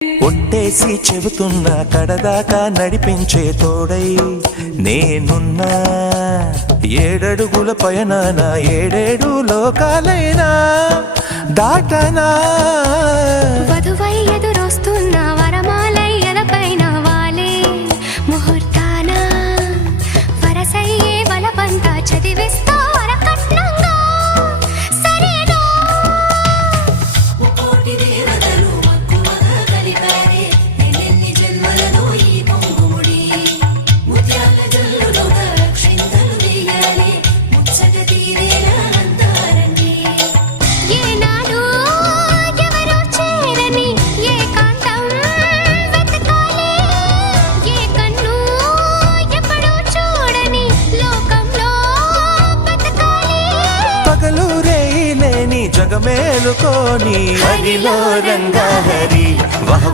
ఒట్టేసి చెబుతున్నా కడదాకా నడిపించే తోడై నేనున్నా. 7 అడుగుల పయనాన 7 లోకాలైనా దాటనా. వధువై ఎదురొస్తున్న వరమాలయ్యలపైన వాలే ముహూర్తాన వరసయ్యే బలపంతా చదివిస్తా వరకట్నంగా. సరేనా కోటి దేవతలు మక్కువగా కలిపారే ఎన్నెన్ని జన్మలలో ఈ పొంగుముడి. ముత్యాల జల్లులుగా క్షింతలు వేయాలి ముచ్చట తీరేలా అంతారండి. ఏనాడు ఎవరో చేరని ఏకాంతం వెతకాలి. ఏ కన్ను ఎప్పుడూ చూడని లోకంలో బతకాలి. పగలు రేయి లేని జగమేలుకోని హరిలో రంగా హరి వహ